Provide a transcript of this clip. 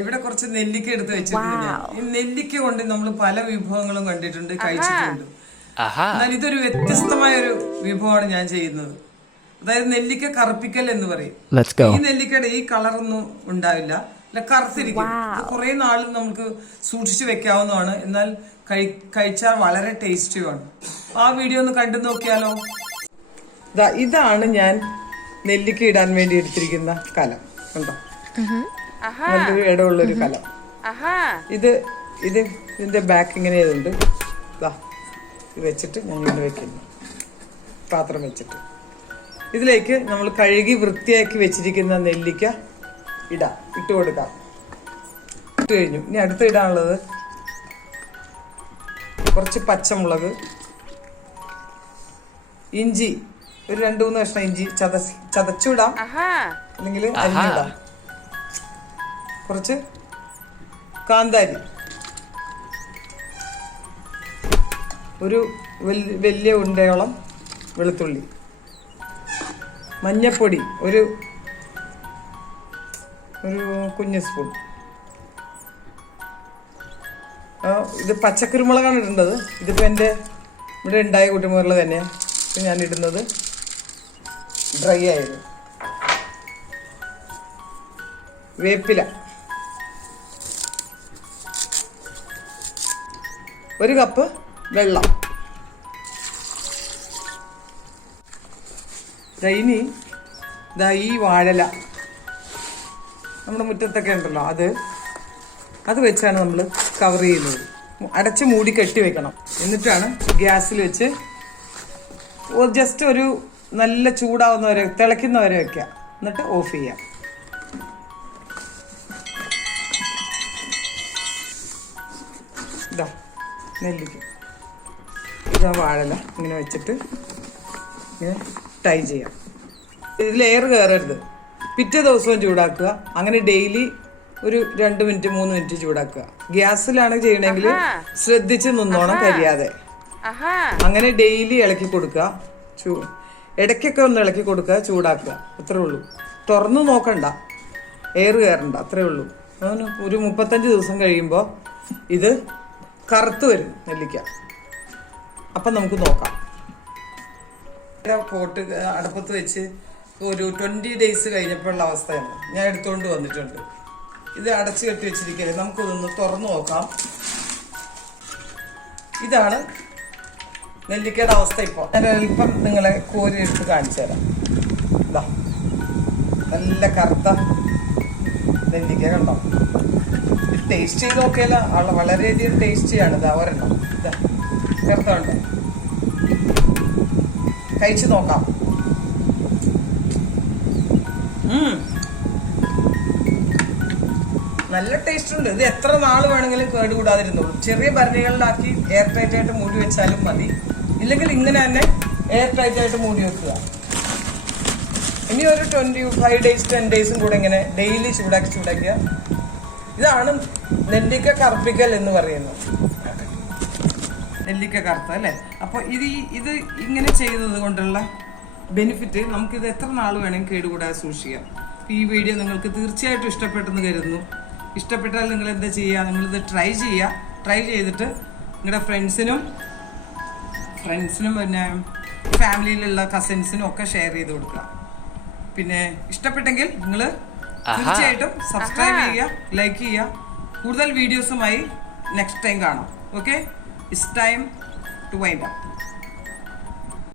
ഇവിടെ കുറച്ച് നെല്ലിക്ക എടുത്ത് വെച്ചിട്ടുണ്ട് ഞാൻ. ഈ നെല്ലിക്ക കൊണ്ട് നമ്മൾ പല വിഭവങ്ങളും കണ്ടിട്ടുണ്ട്, കഴിച്ചിട്ടുണ്ട്. എന്നാൽ ഇതൊരു വ്യത്യസ്തമായ ഒരു വിഭവമാണ് ഞാൻ ചെയ്യുന്നത്. അതായത് നെല്ലിക്ക കറുപ്പിക്കൽ എന്ന് പറയും. ഈ നെല്ലിക്കയുടെ ഈ കളറൊന്നും ഉണ്ടാവില്ല, അല്ല കറുത്തിരിക്കും. കുറെ നാളും നമുക്ക് സൂക്ഷിച്ചു വെക്കാവുന്നതാണ്. എന്നാൽ കഴിച്ചാൽ വളരെ ടേസ്റ്റിയുമാണ്. ആ വീഡിയോ ഒന്ന് കണ്ടു നോക്കിയാലോ. ഇതാണ് ഞാൻ നെല്ലിക്ക ഇടാൻ വേണ്ടി എടുത്തിരിക്കുന്ന കലം. കണ്ടോ, നല്ലൊരു ഇടമുള്ളൊരു കലം. ഇതിന്റെ ബാക്ക് ഇങ്ങനെ ഇതുണ്ട്. ഇത് വെച്ചിട്ട് ഞാൻ ഇങ്ങനെ വെക്കുന്നു, പാത്രം വെച്ചിട്ട്. ഇതിലേക്ക് നമ്മൾ കഴുകി വൃത്തിയാക്കി വെച്ചിരിക്കുന്ന നെല്ലിക്ക ഇട്ട് കൊടുക്കാം. ഇട്ട് കഴിഞ്ഞു. ഇനി അടുത്ത് ഇടാനുള്ളത് കുറച്ച് പച്ചമുളക്, ഇഞ്ചി, ഒരു 2-3 കഷ്ണം ഇഞ്ചി ചതച്ചിടാം, അല്ലെങ്കിൽ അരിഞ്ഞിടാം. കുറച്ച് കാന്താരി, ഒരു വലിയ ഉണ്ടയോളം വെളുത്തുള്ളി, മഞ്ഞപ്പൊടി ഒരു കുഞ്ഞ് സ്പൂൺ. ഇത് പച്ചക്കുരുമുളകാണ് ഇടേണ്ടത്. ഇതിപ്പോൾ എൻ്റെ ഇവിടെ ഉണ്ടായ കുട്ടിമുളക് തന്നെയാണ്. ഇപ്പം ഞാൻ ഇടുന്നത് ഡ്രൈ ആയത്. വേപ്പില, 1 കപ്പ് വെള്ളം. ഇനി ഈ വാഴല നമ്മുടെ മുറ്റത്തൊക്കെ ഉണ്ടല്ലോ, അത് വെച്ചാണ് നമ്മൾ കവർ ചെയ്യുന്നത്. അടച്ച് മൂടി കെട്ടി വെക്കണം. എന്നിട്ടാണ് ഗ്യാസിൽ വെച്ച് ജസ്റ്റ് ഒരു നല്ല ചൂടാവുന്നവരെ, തിളയ്ക്കുന്നവരെ വെക്കുക. എന്നിട്ട് ഓഫ് ചെയ്യാം. നെല്ലിക്ക, വാഴല ഇങ്ങനെ വെച്ചിട്ട് ഇങ്ങനെ ടൈ ചെയ്യാം. ഇതിൽ എയർ കയറരുത്. പിറ്റേ ദിവസവും ചൂടാക്കുക. അങ്ങനെ ഡെയിലി ഒരു 2 മിനിറ്റ് 3 മിനിറ്റ് ചൂടാക്കുക. ഗ്യാസിലാണ് ചെയ്യണമെങ്കിൽ ശ്രദ്ധിച്ച് നിന്നോണം, കരിയാതെ. അങ്ങനെ ഡെയിലി ഇളക്കി കൊടുക്കുക. ഇടയ്ക്കൊക്കെ ഒന്ന് ഇളക്കി കൊടുക്കുക, ചൂടാക്കുക. അത്രേ ഉള്ളൂ. തുറന്നു നോക്കണ്ട, എയർ കയറണ്ട, അത്രേ ഉള്ളൂ. ഒരു 35 ദിവസം കഴിയുമ്പോൾ ഇത് കറുത്ത് വരും നെല്ലിക്ക. അപ്പം നമുക്ക് നോക്കാം. പോട്ട് അടുപ്പത്ത് വെച്ച് ഒരു 20 ഡേയ്സ് കഴിഞ്ഞപ്പോഴുള്ള അവസ്ഥയാണ് ഞാൻ എടുത്തുകൊണ്ട് വന്നിട്ടുണ്ട്. ഇത് അടച്ചു കെട്ടി വെച്ചിരിക്കരുത്. നമുക്കിതൊന്ന് തുറന്നു നോക്കാം. ഇതാണ് നെല്ലിക്കയുടെ അവസ്ഥ. ഇപ്പോൾ ഞാൻ അല്പം നിങ്ങളെ കോരി എടുത്ത് കാണിച്ചു തരാം. നല്ല കറുത്ത നെല്ലിക്ക കണ്ടോ. ടേസ്റ്റ് ചെയ്ത് നോക്കിയാൽ വളരെയധികം ടേസ്റ്റിയാണ്. ഒരെണ്ണം കറുത്തുണ്ട്, കഴിച്ചു നോക്കാം. നല്ല ടേസ്റ്റ് ഉണ്ട്. ഇത് എത്ര നാൾ വേണമെങ്കിലും കേടുകൂടാതിരുന്നുള്ളൂ. ചെറിയ ഭരണികളിലാക്കി എയർ ടൈറ്റ് ആയിട്ട് മൂടി വെച്ചാലും മതി. ഇല്ലെങ്കിൽ ഇങ്ങനെ തന്നെ എയർ ടൈറ്റ് ആയിട്ട് മൂടി വെക്കുക. ഇനി ഒരു 25 ഡേയ്സ് 10 ഡേയ്സും കൂടെ ഇങ്ങനെ ഡെയിലി ചൂടാക്കുക. ഇതാണ് നെല്ലിക്ക കറുപ്പിക്കൽ എന്ന് പറയുന്നത്. നെല്ലിക്ക കറുത്ത അല്ലേ. അപ്പോൾ ഇത് ഇങ്ങനെ ചെയ്യുന്നത് കൊണ്ടുള്ള ബെനിഫിറ്റ്, നമുക്കിത് എത്ര നാൾ വേണമെങ്കിൽ കേടുകൂടാതെ സൂക്ഷിക്കാം. ഈ വീഡിയോ നിങ്ങൾക്ക് തീർച്ചയായിട്ടും ഇഷ്ടപ്പെട്ടെന്ന് കരുതുന്നു. ഇഷ്ടപ്പെട്ടാൽ നിങ്ങൾ എന്താ ചെയ്യുക, നിങ്ങളിത് ട്രൈ ചെയ്യുക. ട്രൈ ചെയ്തിട്ട് നിങ്ങളുടെ ഫ്രണ്ട്സിനും പിന്നെ ഫാമിലിയിലുള്ള കസിൻസിനും ഒക്കെ ഷെയർ ചെയ്ത് കൊടുക്കുക. പിന്നെ ഇഷ്ടപ്പെട്ടെങ്കിൽ നിങ്ങൾ തീർച്ചയായിട്ടും സബ്സ്ക്രൈബ് ചെയ്യുക, ലൈക്ക് ചെയ്യുക. കൂടുതൽ വീഡിയോസുമായി നെക്സ്റ്റ് ടൈം കാണാം. Okay, it's time to wind up.